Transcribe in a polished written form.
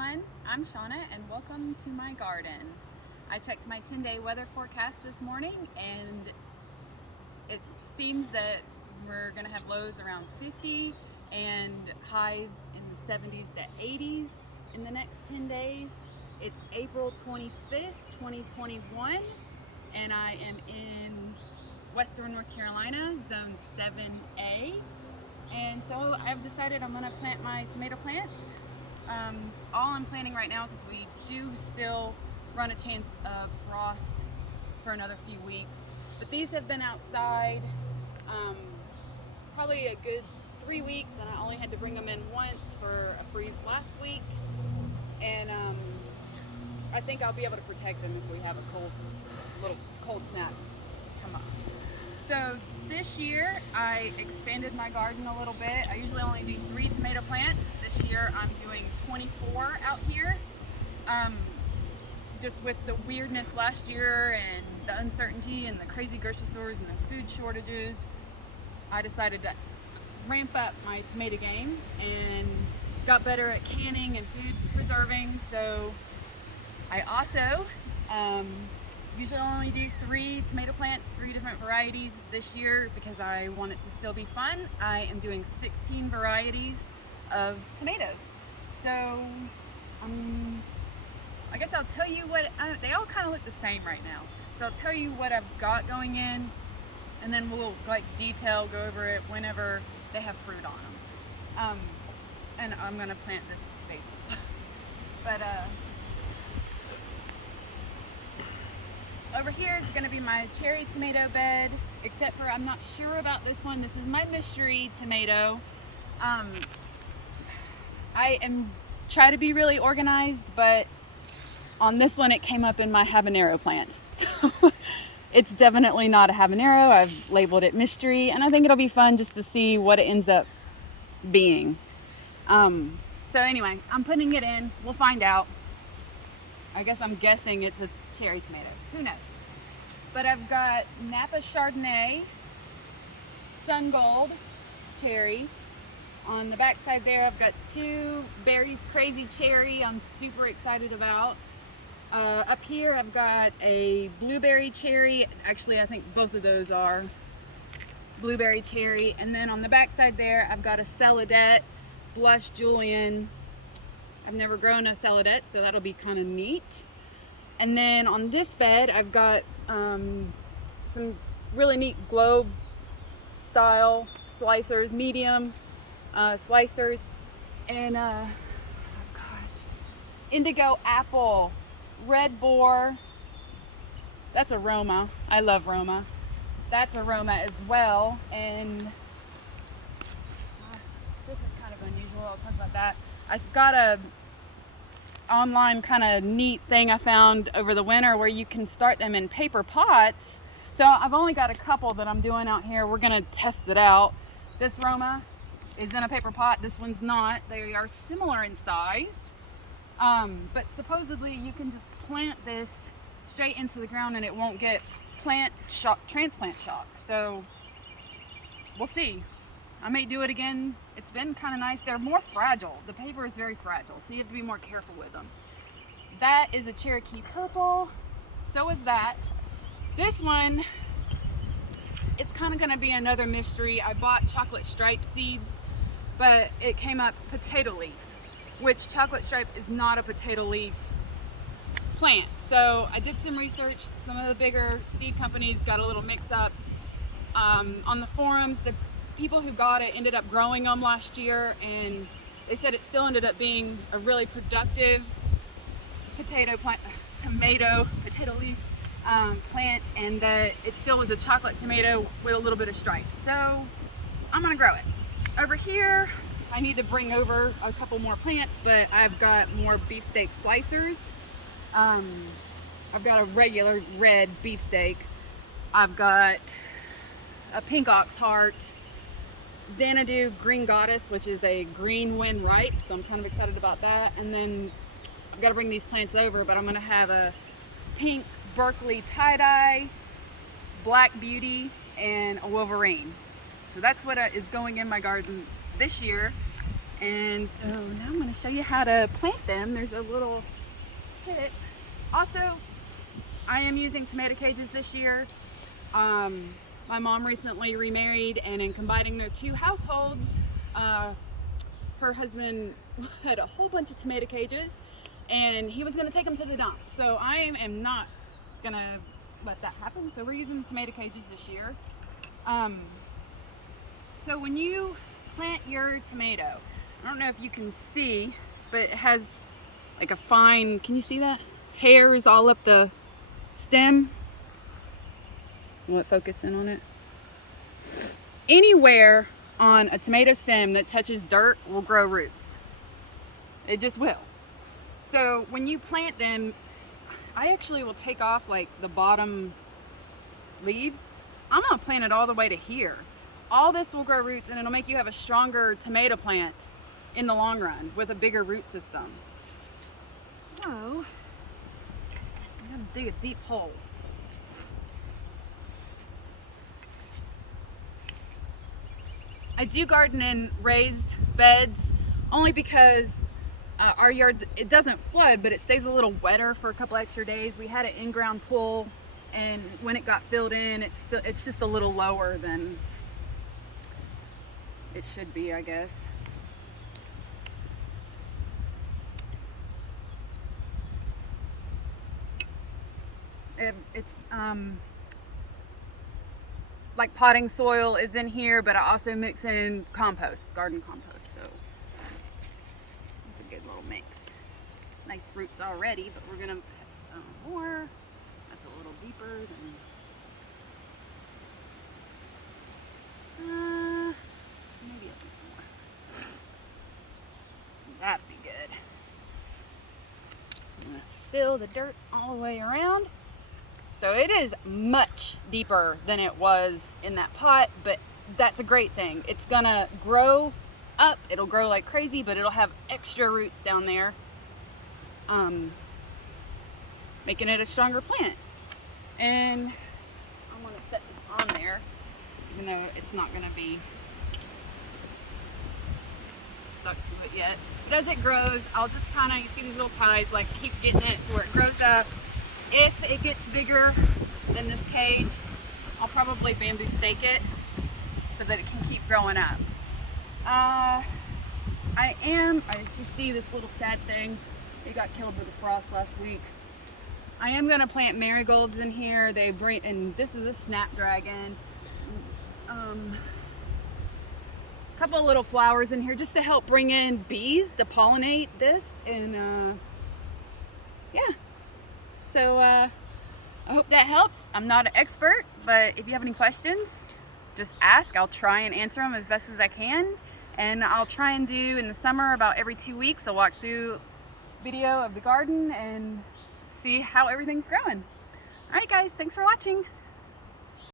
everyone, I'm Shauna and welcome to my garden. I checked my 10-day weather forecast this morning and it seems that we're going to have lows around 50 and highs in the 70s to 80s in the next 10 days. It's April 25th, 2021 and I am in Western North Carolina, zone 7A. And so I've decided I'm going to plant my tomato plants. All I'm planning right now, because we do still run a chance of frost for another few weeks, but these have been outside probably a good 3 weeks, and I only had to bring them in once for a freeze last week, and I think I'll be able to protect them if we have a little cold snap come up. So this year I expanded my garden a little bit. I usually only do 3 tomato plants. This year I'm doing 24 out here. Just with the weirdness last year and the uncertainty and the crazy grocery stores and the food shortages, I decided to ramp up my tomato game and got better at canning and food preserving. So I also usually only do 3 tomato plants, 3 different varieties this year because I want it to still be fun. I am doing 16 varieties of tomatoes. So I guess I'll tell you what, they all kind of look the same right now. So I'll tell you what I've got going in, and then we'll go over it whenever they have fruit on them. And I'm gonna plant this basil. But over here is going to be my cherry tomato bed, except for I'm not sure about this one. This is my mystery tomato. I am try to be really organized, but on this one it came up in my habanero plants. So it's definitely not a habanero. I've labeled it mystery, and I think it'll be fun just to see what it ends up being. So anyway, I'm putting it in. We'll find out. I guess I'm guessing it's a cherry tomato. Who knows? But I've got Napa Chardonnay, Sun Gold, cherry. On the back side there, I've got 2 berries, Crazy Cherry, I'm super excited about. Up here, I've got a blueberry cherry. Actually, I think both of those are blueberry cherry. And then on the back side there, I've got a celandette, blush Julienne. I've never grown a celandette, so that'll be kind of neat. And then on this bed, I've got some really neat globe style slicers, medium slicers, and I've got indigo apple, red boar. That's a Roma. I love Roma. That's a Roma as well. And this is kind of unusual. I'll talk about that. I've got a online kind of neat thing I found over the winter where you can start them in paper pots. So I've only got a couple that I'm doing out here. We're gonna test it out. This Roma is in a paper pot. This one's not. They are similar in size, but supposedly you can just plant this straight into the ground and it won't get transplant shock. So we'll see. I may do it again. It's been kind of nice. They're more fragile. The paper is very fragile, so you have to be more careful with them. That is a Cherokee Purple. So is that. This one, it's kind of going to be another mystery. I bought chocolate stripe seeds, but it came up potato leaf, which chocolate stripe is not a potato leaf plant. So I did some research. Some of the bigger seed companies got a little mix up. On the forums, the people who got it ended up growing them last year, and they said it still ended up being a really productive potato leaf plant, and that it still was a chocolate tomato with a little bit of stripe. So I'm gonna grow it. Over here, I need to bring over a couple more plants, but I've got more beefsteak slicers. I've got a regular red beefsteak. I've got a pink ox heart, Xanadu Green Goddess, which is a green when ripe, so I'm kind of excited about that. And then I've got to bring these plants over, but I'm going to have a pink Berkeley tie-dye, Black Beauty, and a Wolverine. So that's what is going in my garden this year. And so now I'm going to show you how to plant them. There's a little tip. Also, I am using tomato cages this year. My mom recently remarried, and in combining their two households, her husband had a whole bunch of tomato cages, and he was going to take them to the dump. So I am not going to let that happen. So we're using tomato cages this year. So when you plant your tomato, I don't know if you can see, but it has like a fine, can you see that? Hairs all up the stem. Will it focus in on it? Anywhere on a tomato stem that touches dirt will grow roots. It just will. So when you plant them, I actually will take off like the bottom leaves. I'm gonna plant it all the way to here. All this will grow roots, and it'll make you have a stronger tomato plant in the long run with a bigger root system. So I'm gonna dig a deep hole. I do garden in raised beds only because our yard, it doesn't flood, but it stays a little wetter for a couple extra days. We had an in-ground pool, and when it got filled in, it's just a little lower than it should be, I guess. It's like potting soil is in here, but I also mix in compost, garden compost. So it's a good little mix. Nice roots already, but we're gonna put some more. That's a little deeper than maybe a bit more. That'd be good. I'm gonna fill the dirt all the way around. So it is much deeper than it was in that pot, but that's a great thing. It's gonna grow up, it'll grow like crazy, but it'll have extra roots down there, making it a stronger plant. And I'm gonna set this on there, even though it's not gonna be stuck to it yet. But as it grows, I'll just kind of, you see these little ties, like keep getting it to where it grows up. If it gets bigger than this cage, I'll probably bamboo stake it so that it can keep growing up. As you see this little sad thing, it got killed with the frost last week. I am gonna plant marigolds in here. And this is a snapdragon. A couple of little flowers in here just to help bring in bees to pollinate this, and yeah. So I hope that helps. I'm not an expert, but if you have any questions, just ask. I'll try and answer them as best as I can. And I'll try and do in the summer about every 2 weeks, I'll walk through video of the garden and see how everything's growing. All right guys, thanks for watching.